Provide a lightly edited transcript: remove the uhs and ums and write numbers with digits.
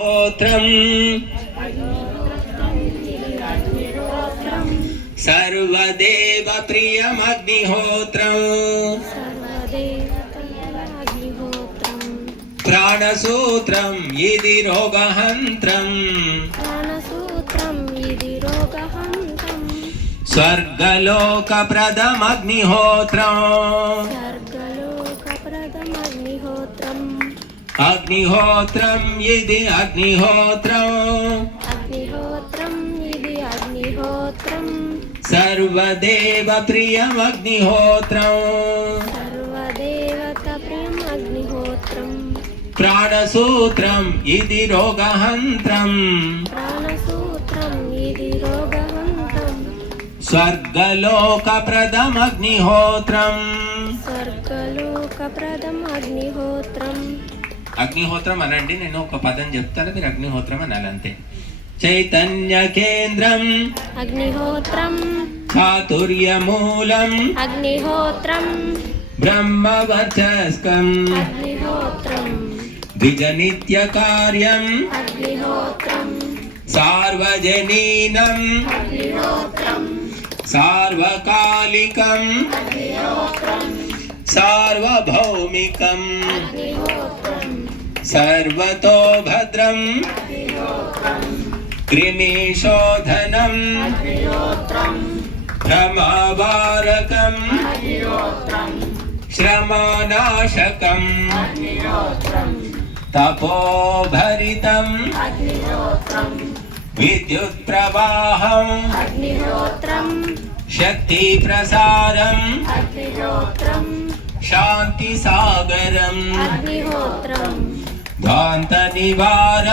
होत्रं सर्वदेव प्रियमग्निहोत्रं प्राणसूत्रं यदि रोगहन्त्रं स्वर्गलोकप्रदमग्निहोत्रम् अग्निहोत्रं यदि अग्निहोत्रं सर्वदेव प्रियमग्निहोत्रम् प्राणसूत्रं यदि रोगहन्त्रं स्वर्गलोकप्रदमग्निहोत्रम् అగ్నిహోత్రం అనండి. నేను ఒక పదం చెప్తాను, మీరు అగ్నిహోత్రం అనాలి అంతే. చైతన్య కేంద్రం అగ్నిహోత్రం, చాతుర్యమూలం అగ్నిహోత్రం, బ్రహ్మవర్చస్కం అగ్నిహోత్రం, ద్విజనిత్య కార్యం అగ్నిహోత్రం, సార్వజనీనం అగ్నిహోత్రం, సార్వకాలికం అగ్నిహోత్రం, సార్వభౌమికం అగ్నిహోత్రం, సర్వతో భద్రం అగ్నిహోత్రం, క్రిమిశోధనం అగ్నిహోత్రం, భ్రమవారకం అగ్నిహోత్రం, శ్రమనాశకం అగ్నిహోత్రం, తపోభరితం అగ్నిహోత్రం, విద్యుత్ ప్రవాహం అగ్నిహోత్రం, శక్తి ప్రసారం అగ్నిహోత్రం, శాంతి సాగరం అగ్నిహోత్రం, ధ్వాంత నివార